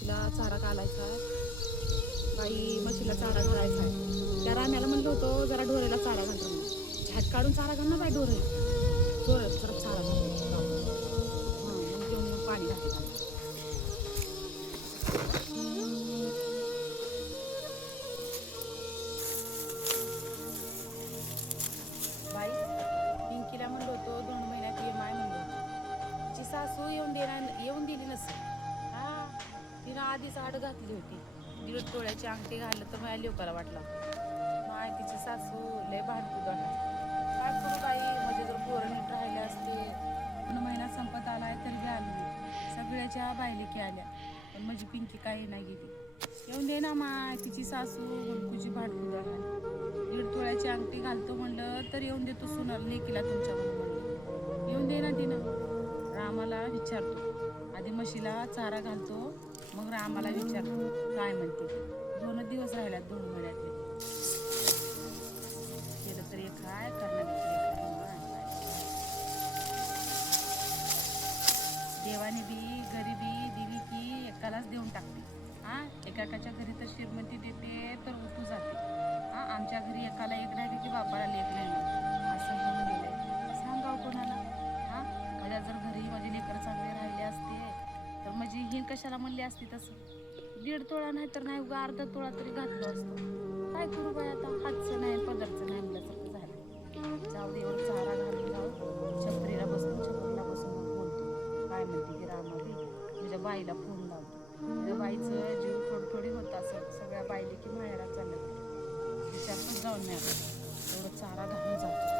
म्हशीला चारा घालायचा आहे. बाई म्हशीला चारा घालायचा आहे. त्या राण्याला म्हणलं होतं जरा ढोरेला चारा घालतो म्हणून. झाट काढून चारा घाल ना बाई ढोरेला. जरा चारा घाल. मग घेऊन येऊन पाणी घालते त्यांना. बाई पिंकीला म्हणलो होतो 2 महिन्यात ये माय म्हणलो होतो. तिची सासू येऊन दिली नसेल. हा तिनं आधीच आड घातली होती. 1.5 तोळ्याची अंगठी घाललं तर माझ्या लोकाला वाटला माय तिची सासू लय भांडतो दोघा. काय करू बाई म्हणजे जर पोरं नीट राहिले असते. 2 महिना संपत आलाय तरी बी आली नाही. सगळ्याच्या बायलेकी आल्या पण माझी पिंकी काही नाही गेली. येऊन दे ना माय तिची सासू हुडकूची भांडतो दोघा. 1.5 तोळ्याची अंगठी घालतो म्हणलं तर येऊन देतो सुनार लेकीला तुमच्या म्हणून. येऊन दे ना तिनं. रामाला विचारतो आधी म्हशीला चारा घालतो मग रामाला विचारतो काय म्हणते. 2 दिवस राहिल्यात 2 महिन्यातले. केलं तरी काय करणार. देवाने बी गरिबी दिली की एकालाच देऊन टाकते. एकाच्या घरी तर श्रीमंती देते तर उठू जाते. आमच्या घरी एकाला एक राहिले की बापाला लेक नाही असं होऊन गेलंय. सांगाव कोणाला. माझ्या जर घरी माझे लेकरं चांगले राहिले असते तर माझी ही कशाला म्हणली असती तसं. 1.5 तोळा नाही तर नाही उगा अर्धा तोळा तरी घातलं असतं. काय करू बाई आता हातचं नाही पदरचं नाही म्हणल्यासारखं झालं. जाऊ दे एवढं चारा घालून जाऊ छपरीला बसून मग बोलतो काय म्हणते की रामाबी. तुझ्या बाईला फोन लावतो. तुझ्या बाईचं जीव थोडी होत असं. सगळ्या बाईले की माहेरात चाललं विचारतच जाऊन नाही एवढं चारा घालून जातो.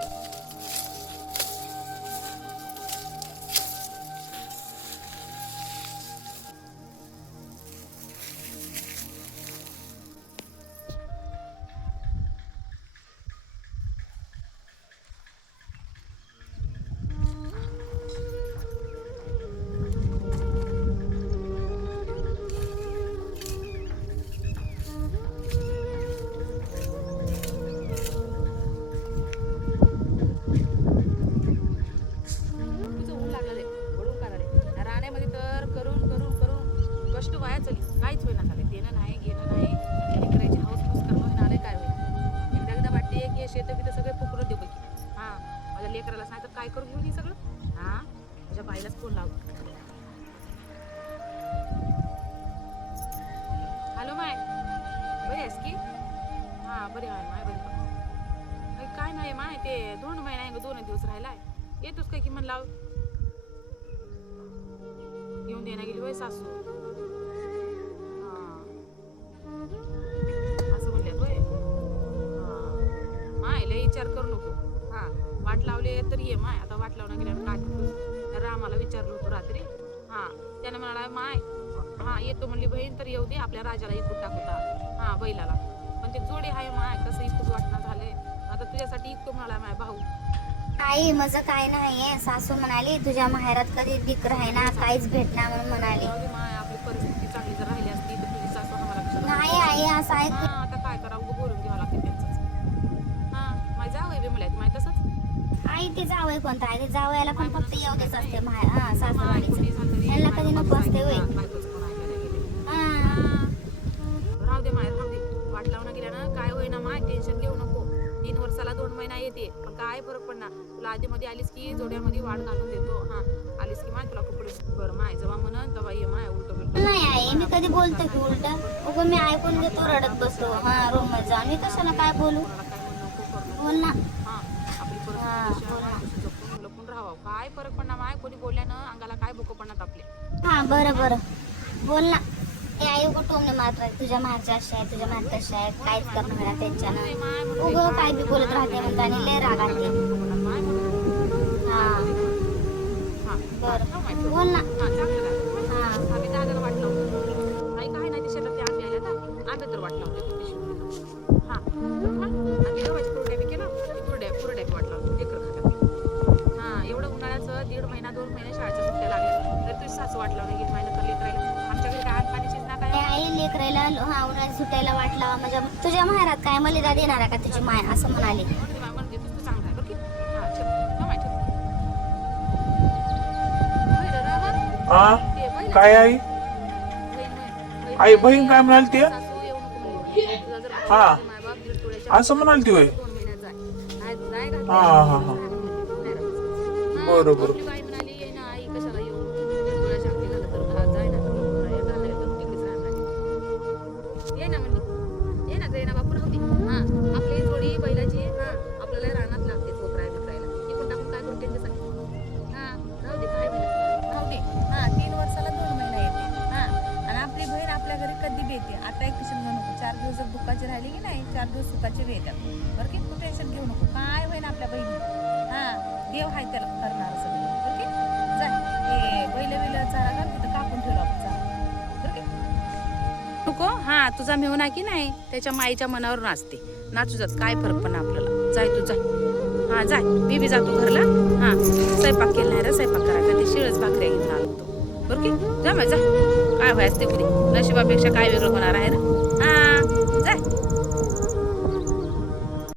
कष्ट वाया चली काहीच होईना झाले. देणं नाही घेणं नाही. लेकराची हाऊसफूस करणं होईना आलंय काय होईल. एकदा वाटते की शेतं बितं सगळे फुकरं देऊ की. माझ्या लेकरालाच नाही तर काय करू घेऊन हे सगळं. माझ्या बाईलाच फोन लाव. हॅलो माय बरी आहेस की. बरी आहे माय बरी. काय नाही माय ते 2 महिना 2 दिवस राहिलाय. येतोच काय की म्हण लाव. येऊन देणं गेली होय सासू. विचार करू नको. वाट लावले तर ये माय. आता वाट लावून गेल्यावर काय रामाला विचारलं होतं रात्री. त्यानं म्हणाला माय येतो म्हणली बहीण तर येऊ दे आपल्या राजाला इकून टाकता बैलाला. पण ते जोडे आहे माय कसं इकून वाटणं झालंय. आता तुझ्यासाठी इकतो म्हणाला माय भाऊ. आई माझं काय नाहीये. सासू म्हणाली तुझ्या माहेरात कधी दिकर आहे ना काहीच भेटणार म्हणून म्हणाली. माय आपली परिस्थिती चांगली जर राहिली असती तर तुझी सासू आम्हाला नाही आई असं आहे. आता काय करावं बोलून घ्यावं लागते त्यांचंच. जावय बी मला माहित तसंच. आई ते जावय कोणता आहे. ते जावयाला पण फक्त एवढेच असते माहेर सासूवाडीचं. यांना कधी नको असते होय. राहू दे माय राहू दे. वाट लावून गेल्या ना काय होईना माय टेन्शन घेऊ नको. 3 वर्षाला 2 महिना येते पण काय फरक पडणार. तुला आधी मध्ये आलीस की जोड्यामध्ये वाढ घालून देतो. आलीस की माय तुला कपडे बरं माय जेव्हा म्हणन तेव्हा ये माय उलट नाही आई मी कधी बोलतो की उलट उगं मी ऐकून घेतो रडत बसतो. रूम मध्ये जाऊन मी कशाला काय बोलू. बोल ना. लपून राहावं काय फरक पडणार माय. कोणी बोलल्यानं अंगाला काय भुकं पडणार आपले. बरं बोल ना. हे आई उगं टोमणे मारत राहते. तुझ्या माहेरच्या अशा आहे तुझ्या माहेर कशा आहे काहीच करणार त्यांच्यानं उगं काय बी बोलत राहते म्हणता आणि लय राग आले. बरं बोल ना. आम्ही दादाला वाट लावतो. आई काय नाही ते शेतात ते आंबे आले आता आंबे तर वाट लावते. आम्ही गव्हाची कुरड्या बी केलं कुरड्या बी वाट लावतो. लेकर खातात. एवढं उन्हाळ्याचं 1.5 महिना 2 महिने शाळेच्या सुट्ट्या लागल्या तर तुझी सासू वाट लावून गेली महिना तर लेकरायला. आमच्या घरी काय पाण्याचीच ना काय आई लेकरायला उन्हाळ्यात सुट्ट्याला वाट लावा. म्हणजे तुझ्या माहेरात काय मलिदा देणार आहे का तुझी माय असं म्हणाली. म्हणजे तू चांगला आहे बरं की. काय आई आई बहीण काय म्हणाल ते सासू येऊ नको म्हणली. तुझा जर भाऊ हा. असेल, मायबाप दीड तोळ्याच्या असं म्हणाल ती होय 2 महिन्यात जाय. नाही घातलं, हा हा हा नाही राहायचं. हा, बरोबर. आपली बाई म्हणाली ये ना आई कशाला येऊ दीड तोळ्याच्या अंगठी घालत तर घाल, जाय ना घालणार तर तिकडेच राहणार. ये ना म्हणली, ये ना जाई ना बापू राहू दे. हा आपली जोडी बैलाची हा आपल्याला रानात लागते चोपराय बिकरायला इकडून टाकून काय करू त्यांच्यासाठी. हा राहू दे काय म्हणत राहू दे. हा 3 वर्षाला 2 महिना येते. हा आणि आपली बहीण आपल्या घरी कधी बी येते. आता एक टेन्शन घेऊ नको. 4 दिवस जर दुःखाची राहिली की नाही 4 दिवस सुखाची बी येतात. बरं की तू टेन्शन घेऊ नको. काय होईना आपल्या बहिणी. हा देव हाय त्याला करणार सगळं. बरं की जा हे बैल बिल चारा घाल तिथं कापून ठेवलं आपण चारा. बरं की नको. हा तुझा मेहुणा की नाही त्याच्या माईच्या मनावर नाचते. नाचू जात काय फरक पण आपल्याला. जाय तू जाय. हा जाय मी बी जातो घरला. हा स्वयंपाक केला नाही रे स्वयंपाक करायचा ते शिळच भाकऱ्या घेऊन आलो होतो. बरं की जा मग जा काय व्हायचं ते उद्या नशिबापेक्षा काय वेगळं होणार आहे ना.